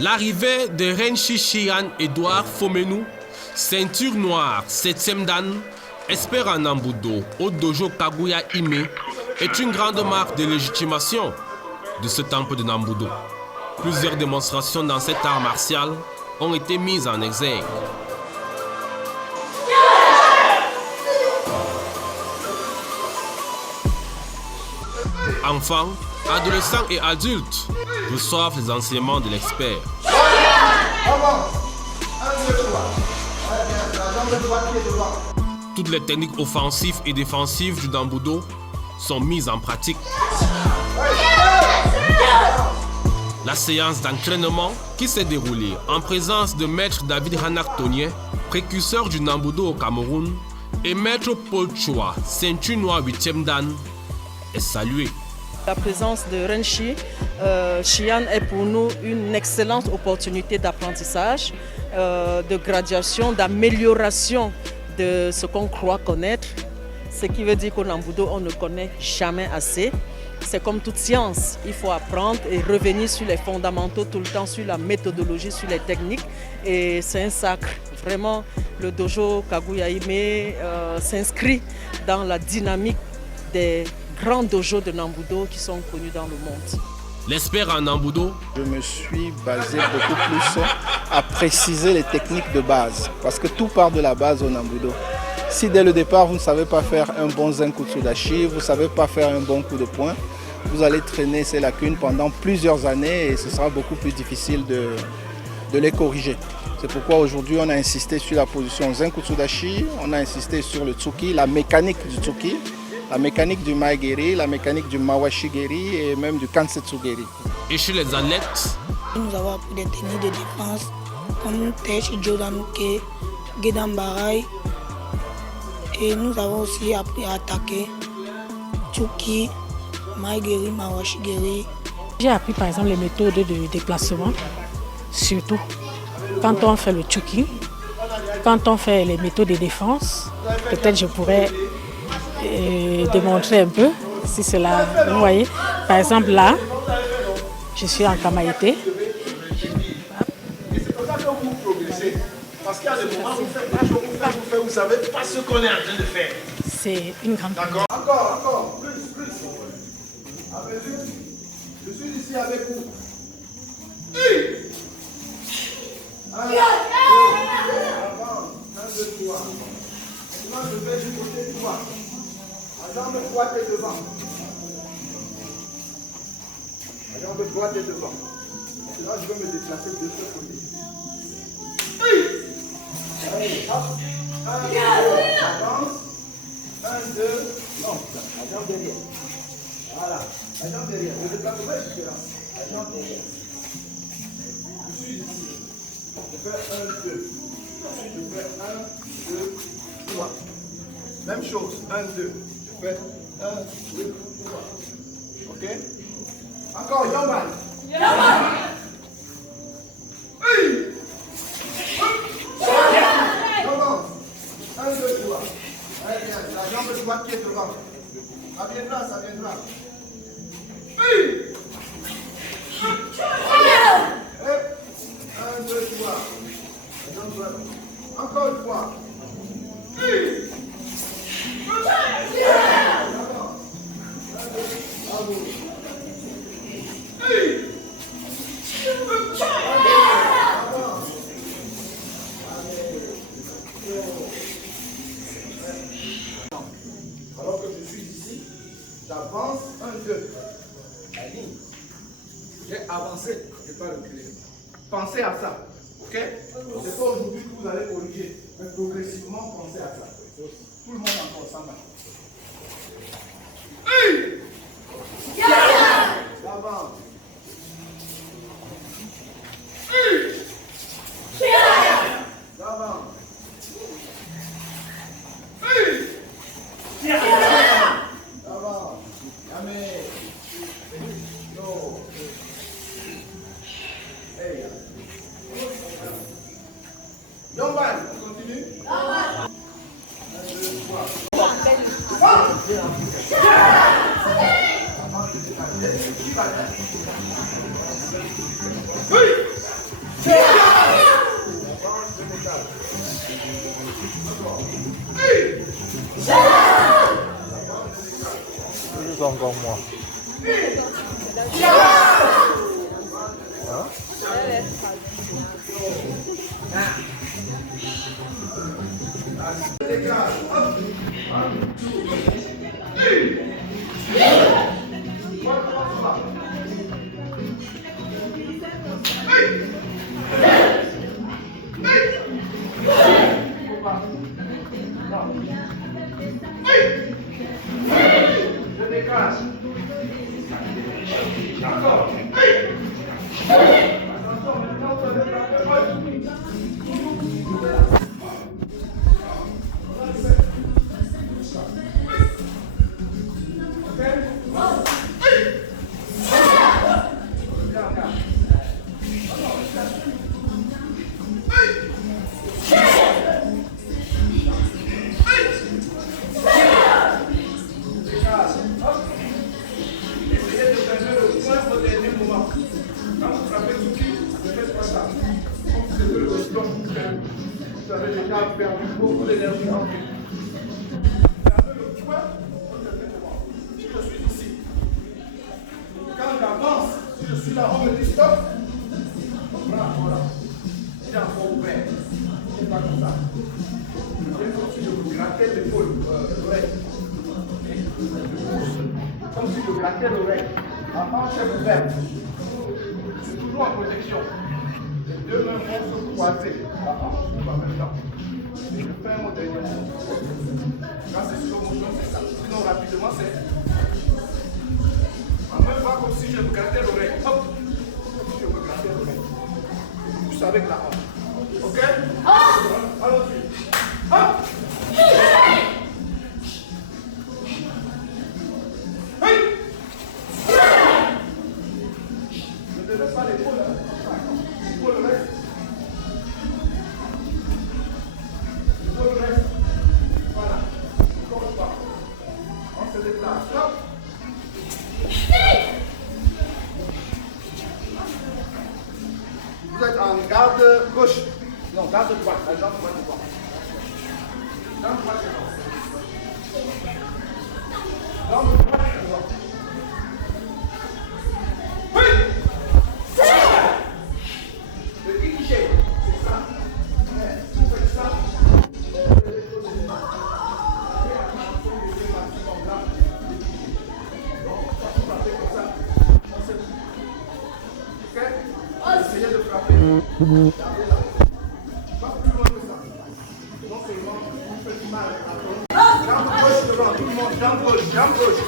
L'arrivée de Renchi Chian Edouard Fomenou, ceinture noire 7e dan, expert en Nambudo au dojo Kaguya Ime, est une grande marque de légitimation de ce temple de Nambudo. Plusieurs démonstrations dans cet art martial ont été mises en exergue. Enfants, adolescents et adultes reçoivent les enseignements de l'expert. Toutes les techniques offensives et défensives du Nambudo sont mises en pratique. La séance d'entraînement qui s'est déroulée en présence de maître David Hanak-Tonien, précurseur du Nambudo au Cameroun, et maître Paul Chua, ceinture noire 8e dan, est saluée. La présence de Renchi Chian est pour nous une excellente opportunité d'apprentissage, de graduation, d'amélioration de ce qu'on croit connaître. Ce qui veut dire qu'au Nambudo, on ne connaît jamais assez. C'est comme toute science, il faut apprendre et revenir sur les fondamentaux tout le temps, sur la méthodologie, sur les techniques. Et c'est un sacre. Vraiment, le dojo Kaguya Ime s'inscrit dans la dynamique des grands dojos de Nambudo qui sont connus dans le monde. L'expert en Nambudo. Je me suis basé beaucoup plus à préciser les techniques de base, parce que tout part de la base au Nambudo. Si dès le départ vous ne savez pas faire un bon Zenkutsu Dashi, vous ne savez pas faire un bon coup de poing, vous allez traîner ces lacunes pendant plusieurs années et ce sera beaucoup plus difficile de les corriger. C'est pourquoi aujourd'hui on a insisté sur la position Zenkutsu Dashi, on a insisté sur le Tsuki, la mécanique du Tsuki, la mécanique du Maegeri, la mécanique du Mawashi-geri et même du Kansetsu-geri. Et chez les athlètes, nous avons appris des techniques de défense comme Teichi Jodanuke, Gedambarai. Et nous avons aussi appris à attaquer Tsuki, Maegeri, Mawashi-geri. J'ai appris par exemple les méthodes de déplacement, surtout quand on fait le Tsuki, quand on fait les méthodes de défense. Peut-être je pourrais démontrer un peu si c'est là, vous voyez. Par exemple là, je suis en Kamaïté. C'est pour ça que vous progressez. Parce qu'il y a des moments où vous faites des choses, vous ne savez pas ce qu'on est en train de faire. C'est une grande... D'accord. Encore, plus. À mesure, je suis ici avec vous. Avant, 1, 2, 3. Maintenant, je vais du côté droit. La jambe droite est devant. La jambe droite est devant. Là, je vais me déplacer de ce côté. Allez, hop. 1, 2, avance. 1, 2, non, la jambe derrière. Voilà, la jambe derrière. Le déplacement est différent. La jambe derrière. Je suis ici. Je fais 1, 2. Je fais 1, 2, 3. Même chose, 1, 2. Je fais 1, 2, 3. Ok? Encore, Yomban. Commence. 1, 2, 3. Allez, bien. La jambe droite qui est devant. Ça viendra, ça viendra. 1, 2, 3. La jambe droite. Encore une fois. Alors que je suis ici, j'avance 1, 2. La ligne. J'ai avancé, je ne vais pas reculer. Pensez à ça. Ok? C'est pas aujourd'hui que vous allez corriger, mais progressivement pensez à ça. Tout le monde encore s'en va. D'avance. D'avance. D'avance. Jamais. Non. Hey. Yomban, on continue. 1, 2, 3. encore moi. Hein? Je dégage. Encore. Attention, maintenant, vous allez faire essayez de fermer le point au dernier moment. Quand vous frappez Tsuki, ne faites pas ça. Comme vous avez le bouton, vous avez déjà perdu beaucoup d'énergie en plus. Fermez le point au dernier moment. Si je suis ici, quand j'avance, si je suis là, on me dit stop. Voilà. Il est encore ouvert. C'est pas comme ça. C'est comme si je vous grattais l'épaule, l'oreille. Comme si je grattais l'oreille. La manche est ouverte. C'est toujours en protection. Les deux mains vont se croiser. La manche ouvre en même temps. Et je fais mon dernier mot. Quand c'est slow motion, c'est ça. Sinon, rapidement, c'est. En même temps, comme si je me grattais l'oreille. Hop! Comme si je me grattais l'oreille. Je pousse avec la hanche. Ok? Allons-y. Hop! Ne levez pas l'épaule, hein. L'épaule reste. L'épaule reste. Voilà. Encore pas. On se déplace. Stop. Vous êtes en garde gauche. Non, garde droite. La jambe droite devant. Jambe droite devant. Jambe droite devant. Le cliché, c'est ça. Vous faites ça. Vous faites les choses de ça. Vous avez attention de les parties comme ça. Donc, quand vous frappez comme ça, on sait. Ok? Essayez de frapper. Gardez là. Pas plus loin que ça. Non seulement vous faites mal à la jambe gauche devant, tout le monde. Jambe gauche, jambe gauche.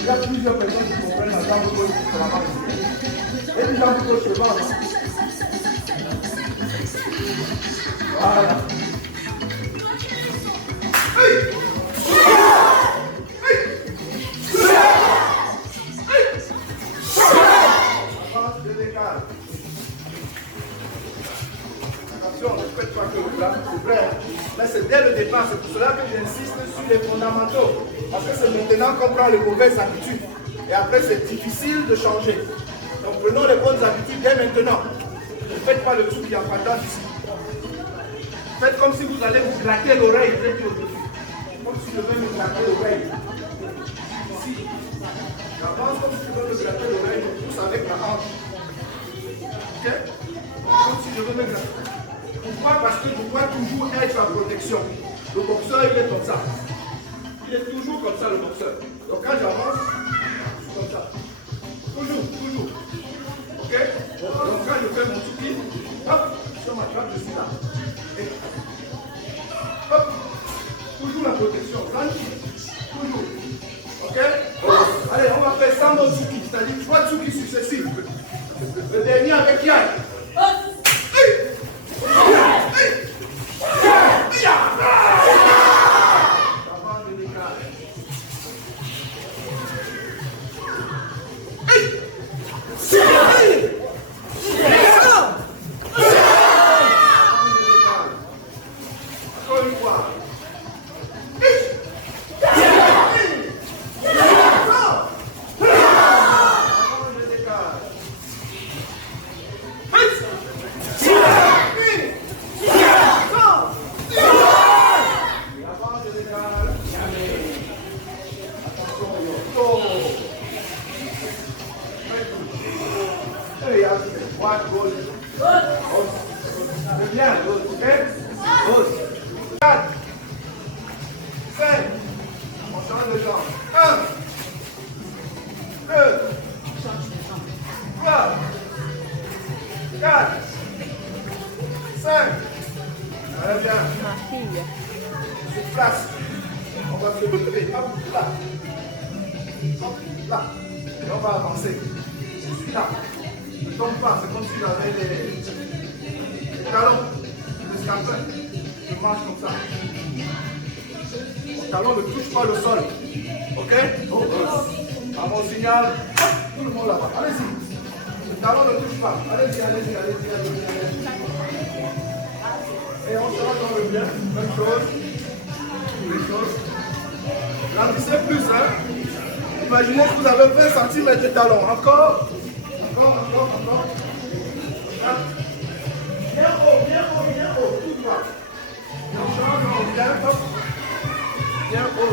Il y a plusieurs personnes qui comprennent la jambe gauche sur la main. Et une jambe gauche devant. Voilà. Avance, je décale. Attention, ne faites pas que le bras s'ouvre. Mais c'est dès le départ, c'est pour cela que j'insiste sur les fondamentaux. Parce que c'est maintenant qu'on prend les mauvaises habitudes. Et après, c'est difficile de changer. Donc prenons les bonnes habitudes dès maintenant. Ne faites pas le truc qui est en partant ici. Faites comme si vous allez vous gratter l'oreille. Comme si je vais me gratter l'oreille. Ici. J'avance comme si je veux me gratter l'oreille. Je pousse avec la hanche. Ok? Comme si je veux me gratter. Pourquoi? Parce que je dois toujours être en protection. Le boxeur, il est comme ça. Il est toujours comme ça, le boxeur. Donc quand j'avance, je suis comme ça. Toujours. Ok? Donc quand je fais mon Tsuki, hop, sur ma trappe, je suis là. Et hop, toujours la protection. Toujours. Ok? Allez, on va faire 100 mots Tsuki, c'est-à-dire 3 Tsuki successifs. Le dernier avec Yann. Droite, gauche. Gauche. C'est bien, gauche, ok? Gauche. 4, 5. On change de jambe. 1, 2, 3, 4, 5. Allez, bien. Sur place. On va se lever. Hop, là. Hop, là. Et on va avancer. Je suis là. Ne tombe pas. C'est comme si j'avais les talons. Le scarpin. Je marche comme ça. Mon talon ne touche pas le sol. Ok? À mon signal, hop, tout le monde là-bas. Allez-y. Le talon ne touche pas. Allez-y, allez-y, allez-y, allez-y. Et on sera dans le bien. Même chose. Même chose. Grandissez plus, hein. Imaginez que vous avez 20 cm de talon. Encore. Encore. Bien haut. Tout droit. On change, on vient. Hop. Bien haut.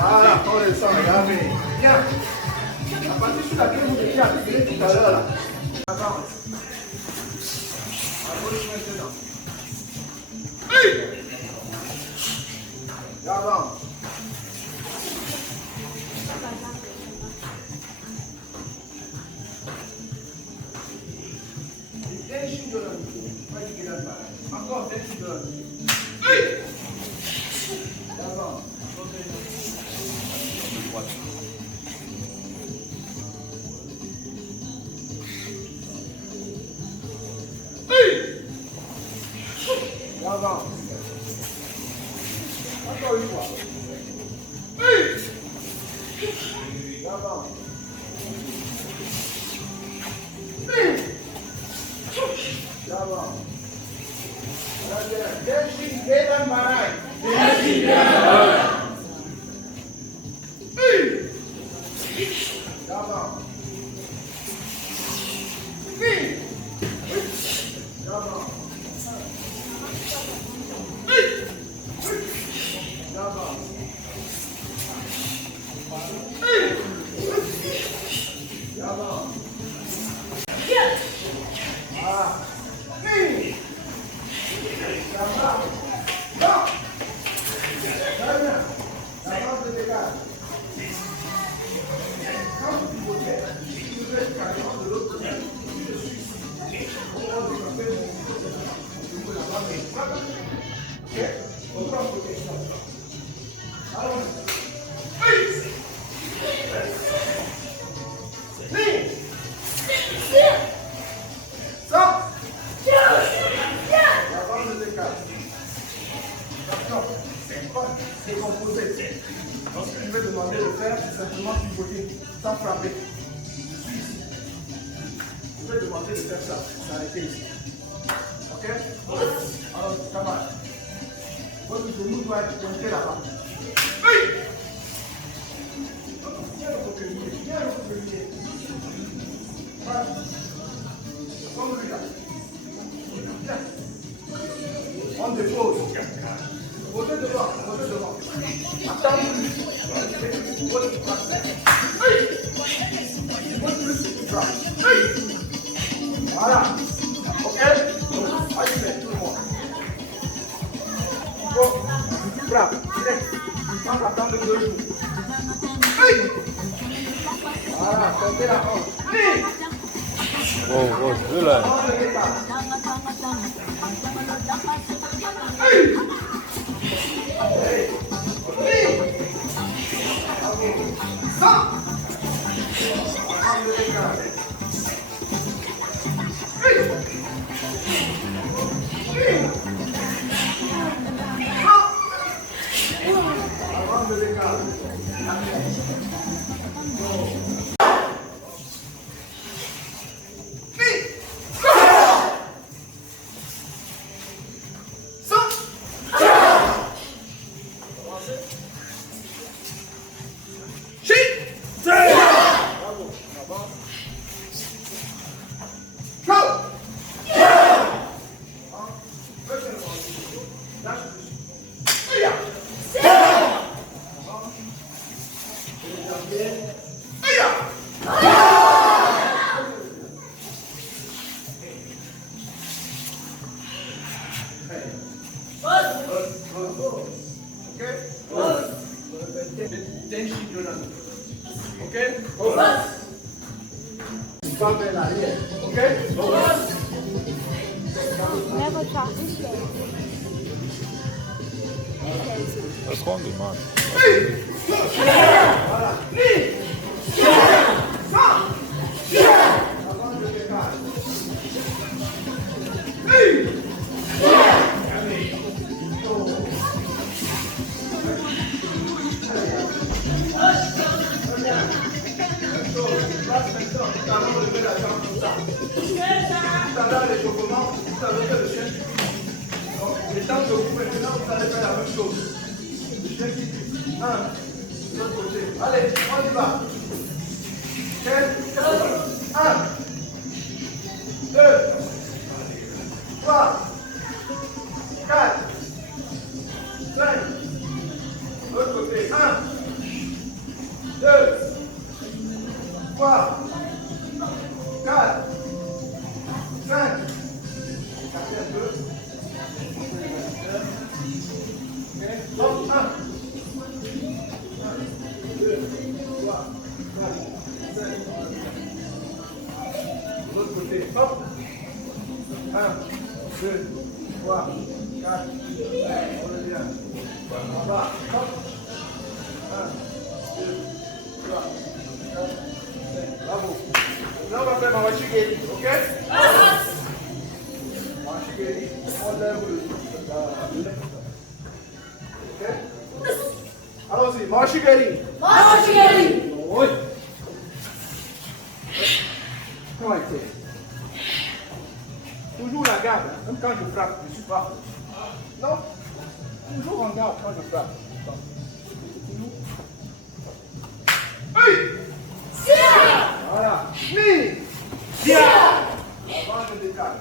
Voilà, on descend, regardez. Bien. La partie sur laquelle vous étiez appuyé tout à l'heure, là. Avance. À gauche maintenant. Oui. Avance. Encore 10 secondes. Oui. Avance. Avance. Encore une fois. Avance. Avance. Donc, ce que je vais demander de faire, c'est simplement pivoter, sans frapper. Je vais demander de faire ça, s'arrêter ici. Ok? Alors, camarade, votre genou doit être pointé là-bas. Oui! Viens le coquelier. Voilà. Comme lui là. Viens. On dépose. Votez devant. Attends. Voilà. Ok? Allez, tout le monde. Bon. Frappe. Direct. Sans attendre 2 jours. Voilà. Comptez la hanche. Oh, je veux là. Aïe! Tenshi Jonathan. Ok? Pas vers l'arrière. Ok? Never try this way. That's one good man. Le temps que vous faites maintenant, vous allez faire la même chose. Le chien qui dit 1, de l'autre côté. Allez, on y va. 1, 2, 3, 4, 5. De l'autre côté. 1, 2, 3, 4, 5. Hop, 1, 2, 3, 4, 5. De l'autre côté, hop. 1, 2, 3, 4, 5. On revient. En bas, hop. 1, 2, 3, 4, 5. Bravo. Là, on va faire ma washigeri, ok? Washigeri, on lève le lèvre. Ok? Allons-y, Mashigeri. Mashigeri. Oui. Comment il fait? Toujours la garde, même quand je frappe, je ne suis pas. Non? Toujours en garde quand je frappe. Toujours. Oui. Voilà. Ni. Tia. Avant je décale.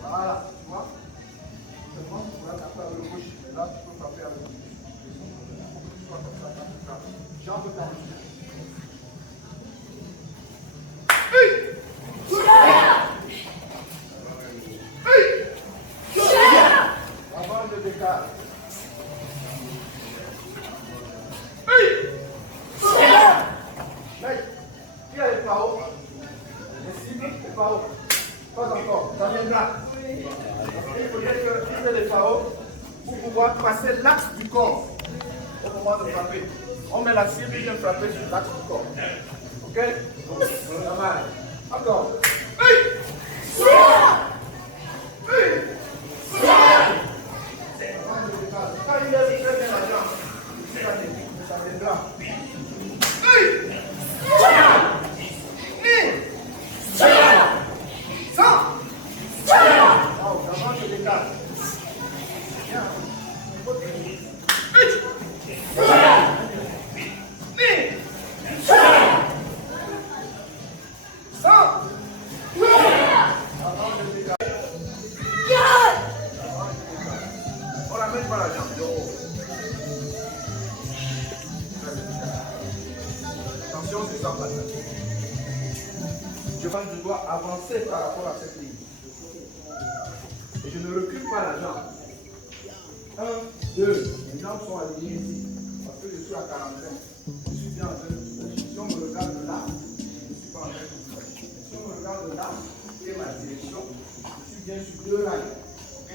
Voilà, tu vois. Seulement, tu vas taper avec le gauche. Et là, tu peux frapper avec le gauche. Il faut que tu sois comme ça quand tu frappes. Jambe tendue. Avant de décale. Mec, qui a les PAO? Les cibles, les PAO. Pas encore, ça viendra. Il faudrait que les PAO pour pouvoir passer l'axe du corps au moment de frapper. On met la cible et vient frapper sur l'axe du corps. Ok? Ça va. Encore. Quand il lève très bien la jambe, ça viendra. On ramène pas la jambe de haut. Attention, c'est ça maintenant. Je dois avancer par rapport à cette ligne. Et je ne recule pas la jambe. 1, 2, les jambes sont alignées ici. Parce que je suis à 45. Je suis bien en train de bouger. Si on me regarde de là, je ne suis pas en train de bouger. Si on me regarde de là, qui est ma direction, je suis bien sur 2 rails. Ok?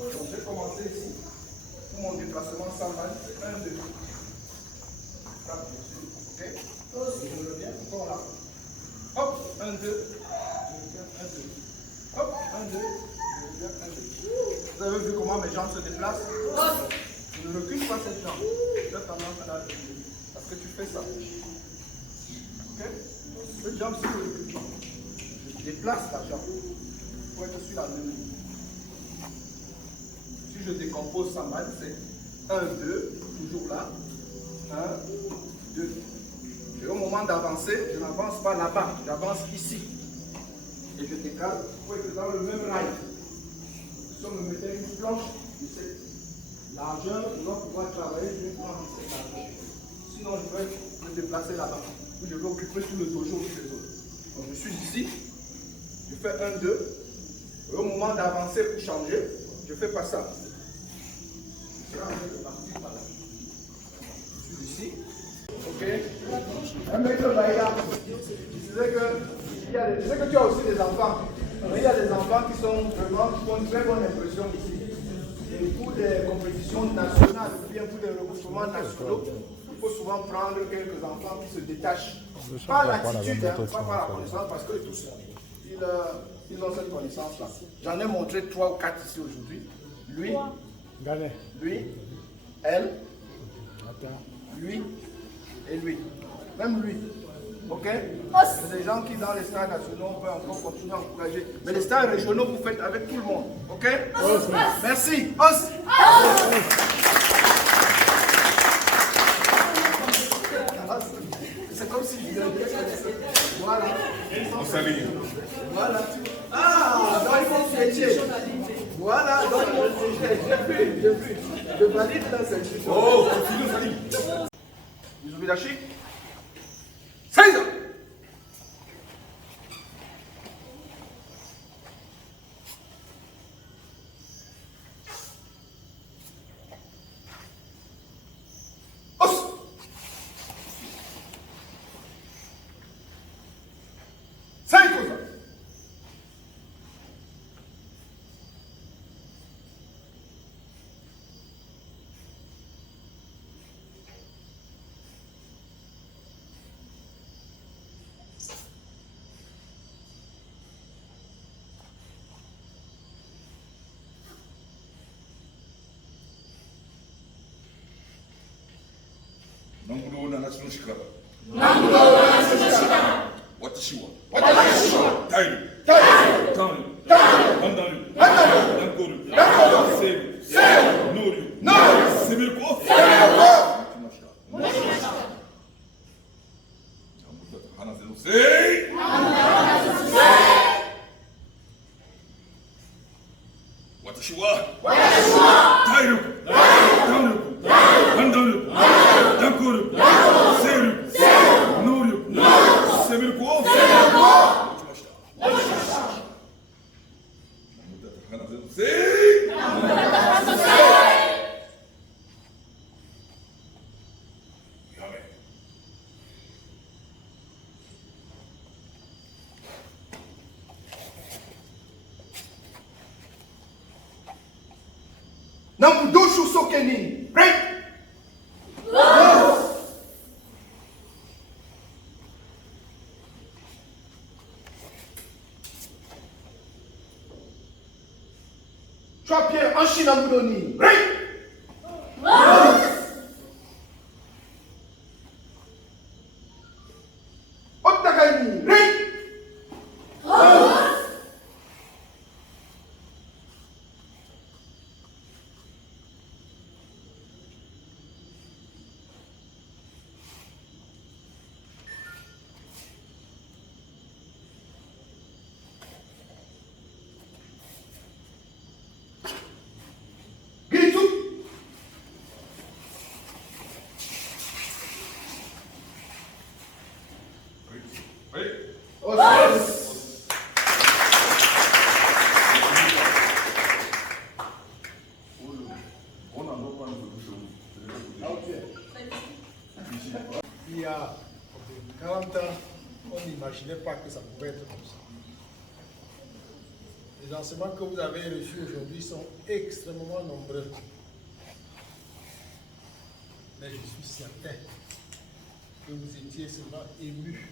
Donc je vais commencer ici. Pour mon déplacement sans balle, 1, 2. Frappe dessus. Ok? Et je reviens encore là. Hop, 1, 2. Je reviens, 1, 2. Hop, 1, 2. Je reviens, 1, 2. Vous avez vu comment mes jambes se déplacent? Je ne recule pas cette jambe. J'ai tendance à la reculer. Parce que tu fais ça. Ok? Cette jambe, si je ne recule pas, je déplace la jambe pour être sur la même ligne. Si je décompose sans mal, c'est 1, 2, toujours là. 1, 2. Et au moment d'avancer, je n'avance pas là-bas, j'avance ici. Et je décale pour être dans le même rail. Si on me mettait une planche, je sais. largeur, nous allons pouvoir travailler sur cette largeur. Sinon, je vais me déplacer là-bas. Je vais occuper tout le dojo aussi les autres. Donc, je suis ici, je fais 1, 2. Et au moment d'avancer pour changer, je fais pas ça. Je suis ici. Ok. Un mec de Baïla, je sais que tu as aussi des enfants. Mais il y a des enfants qui sont vraiment, qui font une très bonne impression ici. Et pour des compétitions nationales, ou bien pour des regroupements nationaux, il faut souvent prendre quelques enfants qui se détachent. Pas l'attitude, pas par la connaissance, parce que tous, ils ont cette connaissance-là. J'en ai montré 3 ou 4 ici aujourd'hui. Lui, lui, elle, lui et lui. Même lui. Ok? C'est des gens qui, dans les stades nationaux, peuvent encore continuer à encourager. Mais les stades régionaux, vous faites avec tout le monde. Ok? Merci. C'est comme si je disais. Voilà. On s'aligne. Voilà. Ah, donc il faut flécher. Voilà, donc j'ai vu. Je valide dans cette situation. Oh, continue, s'aligne. Yuzubidashi. 16 ans. Nambudo na natsuno shikara. Watashi wa. Tairu. Tanu. Andaru. Nankoru. Seru. Noru. Semeru ko. Nambudo hanaze no sei. Watashi wa. Tairu. Tanu. Andaru. Nankoru. Seru. Noru. Semeru ko. Nambudo Shusokeni. Break. Trois pieds en Chine Namudoni. Break. Otagani. Break. Il y a 40 ans, on n'imaginait pas que ça pouvait être comme ça. Les enseignements que vous avez reçus aujourd'hui sont extrêmement nombreux. Mais je suis certain que vous étiez seulement émus.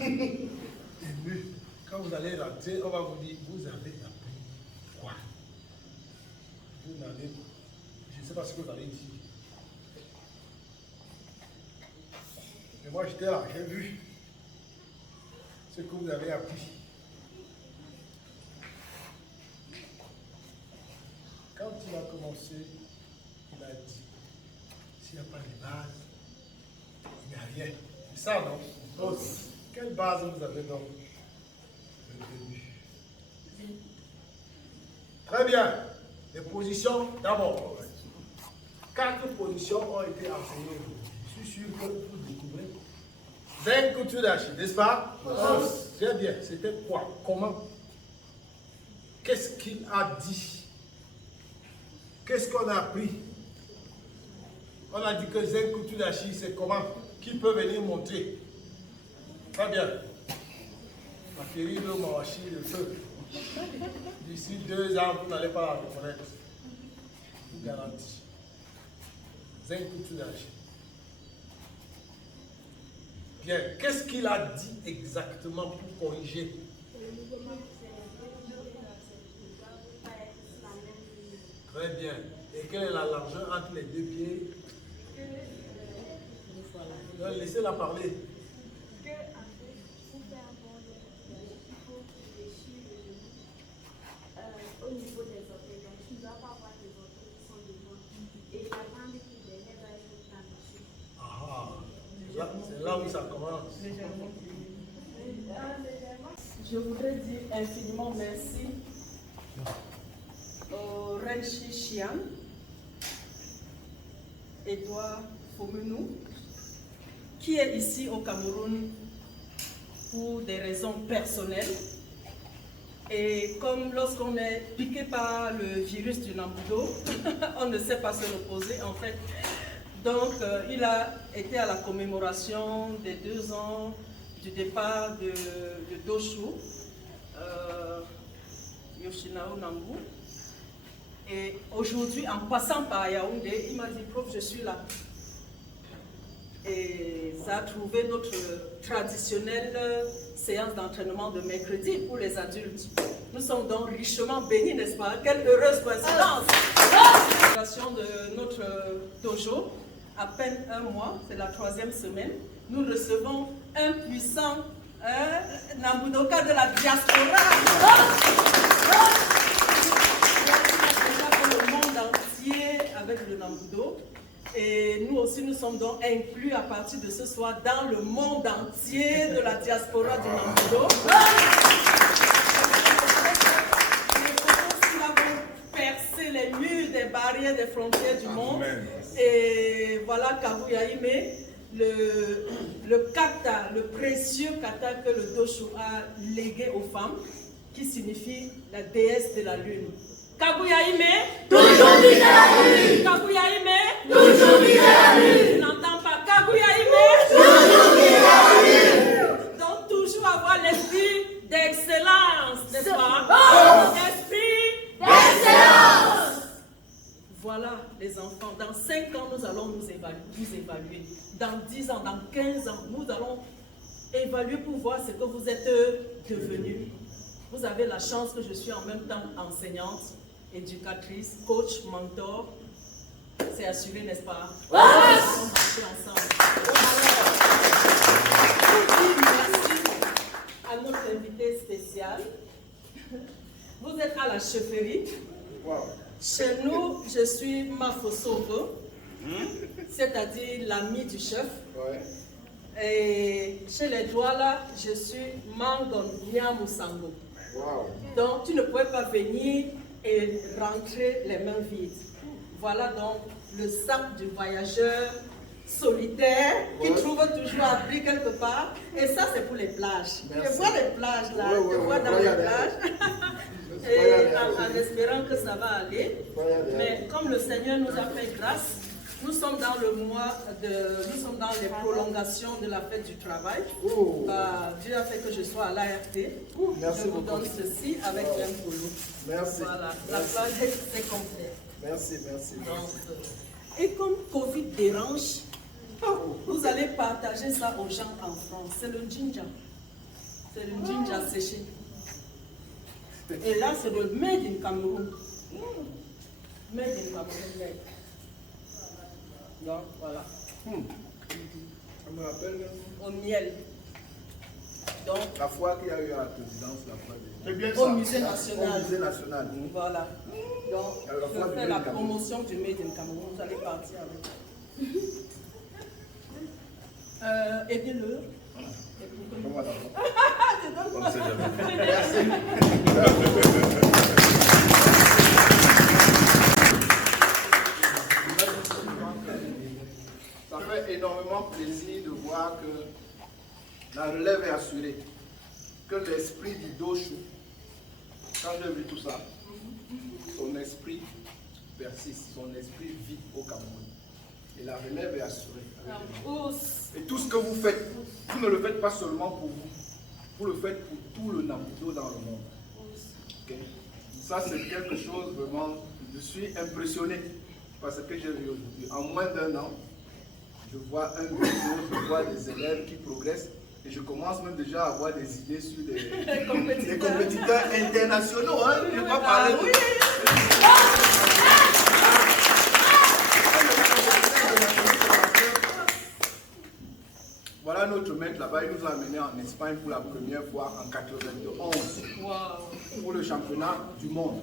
Émus. Quand vous allez rentrer, on va vous dire, vous avez appris quoi? Vous n'avez, je ne sais pas ce que vous allez dire. Mais moi j'étais là, j'ai vu ce que vous avez appris. Quand il a commencé, il a dit, s'il n'y a pas de base, il n'y a rien. C'est ça, non? Donc, quelle base vous avez donc retenue? Très bien. Les positions d'abord. 4 positions ont été enseignées. Je suis sûr que vous découvrez 20 coutures d'archi, n'est-ce pas? Très bien. C'était quoi? Comment? Qu'est-ce qu'il a dit? Qu'est-ce qu'on a appris? On a dit que 5 coutures d'archi, c'est comment? Qui peut venir montrer? Très bien. Ma querida Mawashi, le feu. D'ici 2 ans, vous n'allez pas la reconnaître. Je vous garantis. 5 coutures d'archi. Bien, qu'est-ce qu'il a dit exactement pour corriger? Très bien. Et quelle est la largeur entre les 2 pieds? Laissez-la parler. Au niveau des orteils, donc tu ne dois pas avoir des orteils qui sont devant. Et la bande qui est derrière va être par-dessus. C'est là où ça commence. Je voudrais dire infiniment merci au Renchi Chian, Edouard Fomenou, qui est ici au Cameroun pour des raisons personnelles. Et comme lorsqu'on est piqué par le virus du Nambudo, on ne sait pas se reposer en fait. Donc il a été à la commémoration des 2 ans du départ de Doshu, Yoshinao Nambu. Et aujourd'hui, en passant par Yaoundé, il m'a dit, prof, je suis là. Et ça a trouvé notre traditionnelle séance d'entraînement de mercredi pour les adultes. Nous sommes donc richement bénis, n'est-ce pas? Quelle heureuse coïncidence! L'installation de notre dojo, à peine 1 mois, c'est la 3e semaine, nous recevons un puissant Nambudoka de la diaspora. Le monde entier avec le Nambudo. Et nous aussi, nous sommes donc inclus à partir de ce soir dans le monde entier de la diaspora du Nambudo. Nous avons percé les murs des barrières des frontières du monde. Et voilà Kabuyaime, le kata, le précieux kata que le Doshu a légué aux femmes, qui signifie la déesse de la lune. Kabuyaime, toujours visé la lune. Kabuyaime, toujours visé la lune. Tu n'entends pas Kabuyaime, toujours visé la lune. Donc toujours avoir l'esprit d'excellence, n'est-ce pas? L'esprit d'excellence. Voilà les enfants, dans 5 ans nous allons nous évaluer. Dans 10 ans, dans 15 ans, nous allons évaluer pour voir ce que vous êtes devenus. Vous avez la chance que je suis en même temps enseignante, éducatrice, coach, mentor. C'est assuré, n'est-ce pas? On va marcher ensemble. Merci à notre invité spécial. Vous êtes à la chefferie. Chez nous, je suis Mafosoko, c'est-à-dire l'ami du chef. Et chez les Douala, je suis Mangon Nyamusango. Donc, tu ne pouvais pas venir et rentrer les mains vides. Voilà donc le sac du voyageur solitaire qui trouve toujours abri quelque part. Et ça, c'est pour les plages. Je vois les plages là, je vois dans les plages. Et en espérant que ça va aller. Mais comme le Seigneur nous a fait grâce, nous sommes dans le mois nous sommes dans les prolongations de la fête du travail. Dieu a fait que je sois à l'ART. Je vous donne ceci avec un polo. Merci. Voilà, la plage est complète. Merci. Donc, et comme Covid dérange, vous allez partager ça aux gens en France. C'est le ginger. C'est le ginger séché. Et là, c'est le made in Cameroun. Made in Cameroun. Donc, voilà. Ça me rappelle au miel. Donc, la fois qu'il y a eu à la présidence, au musée national. Au musée national. Voilà. Donc, je fais la promotion du Made in Cameroun. Vous allez partir avec. Aidez-le. Merci. fait énormément plaisir de voir que la relève est assurée, que l'esprit du Doshu, quand j'ai vu tout ça, son esprit persiste, son esprit vit au Cameroun. Et la relève est assurée. Et tout ce que vous faites, vous ne le faites pas seulement pour vous, vous le faites pour tout le Nambudo dans le monde. Okay? Ça, c'est quelque chose vraiment, je suis impressionné par ce que j'ai vu aujourd'hui. En moins d'1 an, je vois un vidéo, je vois des élèves qui progressent et je commence même déjà à avoir des idées sur des compétiteurs internationaux. Hein? Je ne vais pas parler de... Voilà notre maître là-bas, il nous a amenés en Espagne pour la première fois en 91 pour le championnat du monde.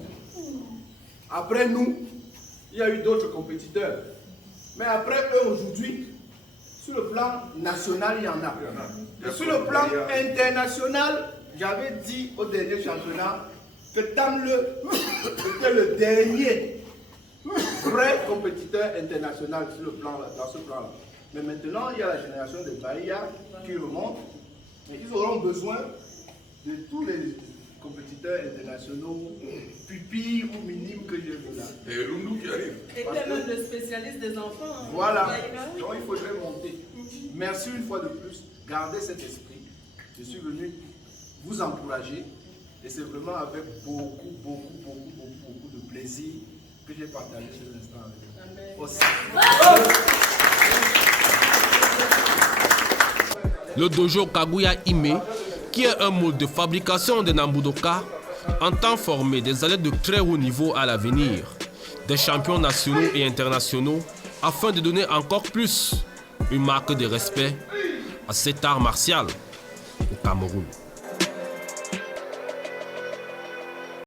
Après nous, il y a eu d'autres compétiteurs. Mais après eux aujourd'hui, sur le plan national, il y en a. Et sur le plan international, j'avais dit au dernier championnat que Tamle était le dernier vrai compétiteur international sur le plan, dans ce plan-là. Mais maintenant, il y a la génération de Bahia qui remonte. Mais ils auront besoin de tous les compétiteurs internationaux, pupilles ou minimes que j'ai vu là. Et Rundu qui arrive. Et même le spécialiste des enfants. Voilà. Donc il faudrait monter. Merci une fois de plus. Gardez cet esprit. Je suis venu vous encourager. Et c'est vraiment avec beaucoup de plaisir que j'ai partagé cet instant avec vous. Aussi. Le dojo Kaguya Ime, qui est un mode de fabrication de Nambudoka, entend former des athlètes de très haut niveau à l'avenir, des champions nationaux et internationaux, afin de donner encore plus une marque de respect à cet art martial au Cameroun.